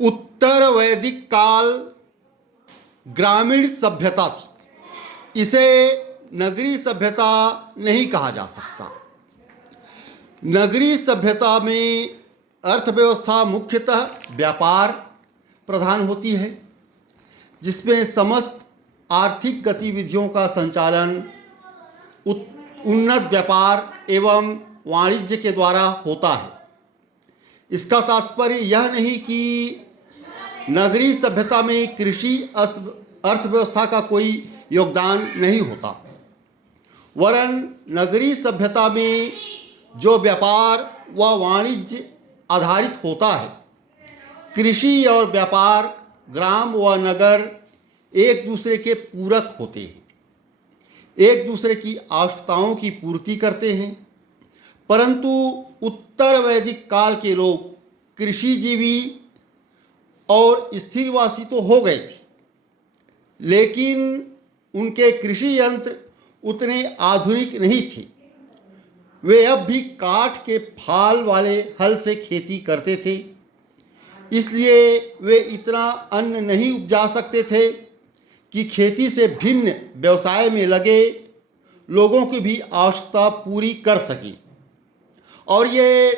उत्तर वैदिक काल ग्रामीण सभ्यता थी। इसे नगरीय सभ्यता नहीं कहा जा सकता। नगरीय सभ्यता में अर्थव्यवस्था मुख्यतः व्यापार प्रधान होती है, जिसमें समस्त आर्थिक गतिविधियों का संचालन उन्नत व्यापार एवं वाणिज्य के द्वारा होता है। इसका तात्पर्य यह नहीं कि नगरीय सभ्यता में कृषि अर्थव्यवस्था का कोई योगदान नहीं होता, वरन नगरीय सभ्यता में जो व्यापार व वाणिज्य आधारित होता है, कृषि और व्यापार ग्राम व नगर एक दूसरे के पूरक होते हैं, एक दूसरे की आवश्यकताओं की पूर्ति करते हैं। परंतु उत्तर वैदिक काल के लोग कृषिजीवी और स्थिरवासी तो हो गए थे, लेकिन उनके कृषि यंत्र उतने आधुनिक नहीं थे। वे अब भी काठ के फाल वाले हल से खेती करते थे, इसलिए वे इतना अन्न नहीं उपजा सकते थे कि खेती से भिन्न व्यवसाय में लगे लोगों की भी आवश्यकता पूरी कर सकें। और ये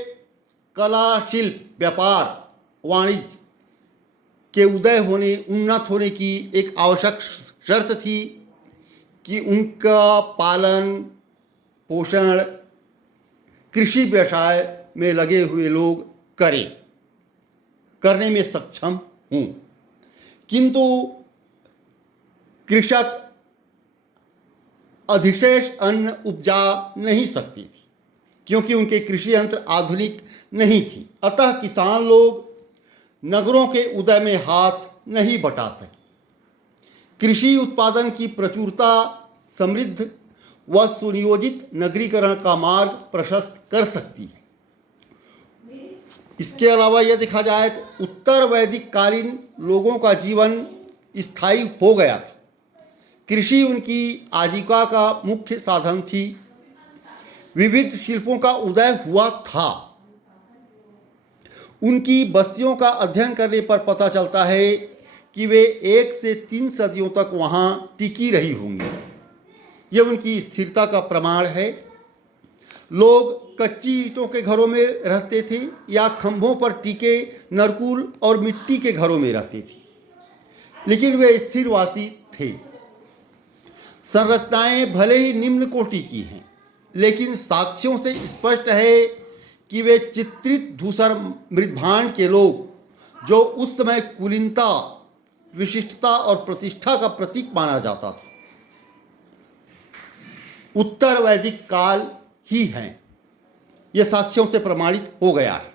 कला, शिल्प, व्यापार, वाणिज्य के उन्नत होने की एक आवश्यक शर्त थी कि उनका पालन पोषण कृषि व्यवसाय में लगे हुए लोग करने में सक्षम हों। किंतु कृषक अधिशेष अन्न उपजा नहीं सकती थी, क्योंकि उनके कृषि यंत्र आधुनिक नहीं थी। अतः किसान लोग नगरों के उदय में हाथ नहीं बटा सके। कृषि उत्पादन की प्रचुरता समृद्ध व सुनियोजित नगरीकरण का मार्ग प्रशस्त कर सकती है। इसके अलावा यह देखा जाए तो उत्तर वैदिक कालीन लोगों का जीवन स्थायी हो गया था। कृषि उनकी आजीविका का मुख्य साधन थी। विविध शिल्पों का उदय हुआ था। उनकी बस्तियों का अध्ययन करने पर पता चलता है कि वे 1 से 3 सदियों तक वहाँ टिकी रही होंगी। यह उनकी स्थिरता का प्रमाण है। लोग कच्ची ईंटों के घरों में रहते थे या खंभों पर टिके नरकुल और मिट्टी के घरों में रहते थे, लेकिन वे स्थिरवासी थे। संरचनाएं भले ही निम्न कोटि की हैं, लेकिन साक्ष्यों से स्पष्ट है कि वे चित्रित धूसर मृदभांड के लोग, जो उस समय कुलीनता, विशिष्टता और प्रतिष्ठा का प्रतीक माना जाता था, उत्तर वैदिक काल ही हैं। यह साक्ष्यों से प्रमाणित हो गया है।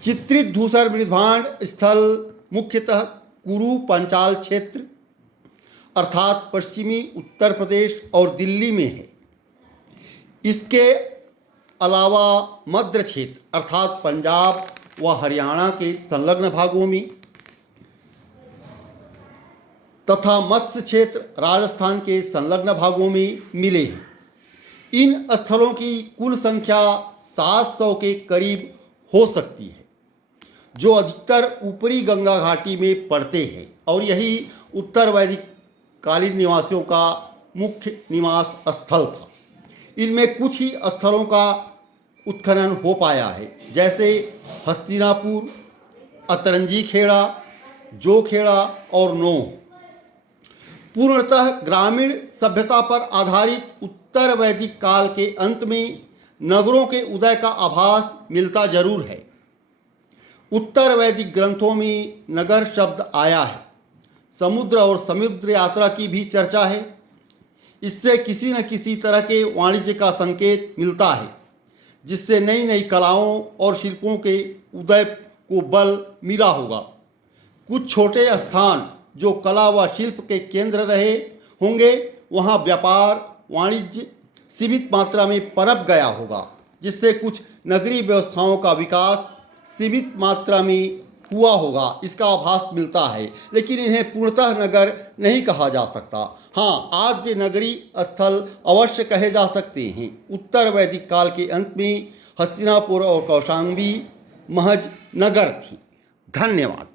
चित्रित धूसर मृदभांड स्थल मुख्यतः कुरु पांचाल क्षेत्र अर्थात पश्चिमी उत्तर प्रदेश और दिल्ली में है। इसके अलावा मध्य क्षेत्र अर्थात पंजाब व हरियाणा के संलग्न भागों में तथा मत्स्य क्षेत्र राजस्थान के संलग्न भागों में मिले हैं। इन स्थलों की कुल संख्या 700 के करीब हो सकती है, जो अधिकतर ऊपरी गंगा घाटी में पड़ते हैं, और यही उत्तर वैदिक कालीन निवासियों का मुख्य निवास स्थल था। इनमें कुछ ही स्थलों का उत्खनन हो पाया है, जैसे हस्तिनापुर, अतरंजी खेड़ा, जोखेड़ा और नोह। पूर्णतः ग्रामीण सभ्यता पर आधारित उत्तर वैदिक काल के अंत में नगरों के उदय का आभास मिलता जरूर है। उत्तर वैदिक ग्रंथों में नगर शब्द आया है। समुद्र और समुद्र यात्रा की भी चर्चा है। इससे किसी न किसी तरह के वाणिज्य का संकेत मिलता है, जिससे नई नई कलाओं और शिल्पों के उदय को बल मिला होगा। कुछ छोटे स्थान जो कला व शिल्प के केंद्र रहे होंगे, वहाँ व्यापार वाणिज्य सीमित मात्रा में पनप गया होगा, जिससे कुछ नगरीय व्यवस्थाओं का विकास सीमित मात्रा में हुआ होगा, इसका आभास मिलता है। लेकिन इन्हें पूर्णतः नगर नहीं कहा जा सकता। हाँ, आद्य नगरीय स्थल अवश्य कहे जा सकते हैं। उत्तर वैदिक काल के अंत में हस्तिनापुर और कौशांबी महज नगर थी। धन्यवाद।